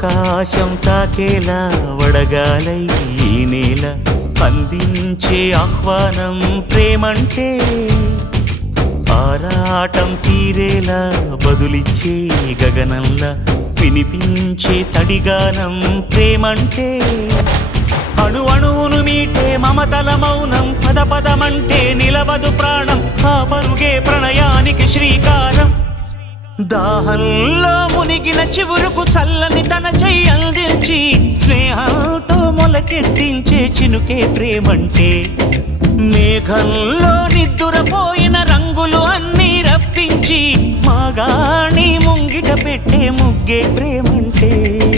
ఆకాశం తాకేలా వడగాలై ఈ నేల అందించే ఆహ్వానం ప్రేమంటే ఆరాటం తీరేలా బదులిచ్చే గగనంలా వినిపించే తడిగానం ప్రేమంటే అణు అణువును మీటే మమతల మౌనం పద పదమంటే నిలవదు ప్రాణం ఆ పరుగే ప్రణయానికి శ్రీకారం దాహంలో మునిగిన చివురుకు చల్లని తన చెయ్యి అందించి స్నేహంతో మొలకెత్తించే చినుకే ప్రేమంటే మేఘంలో నిద్దురపోయిన రంగులు అన్నీ రప్పించి మాగాణి ముంగిట పెట్టే ముగ్గే ప్రేమంటే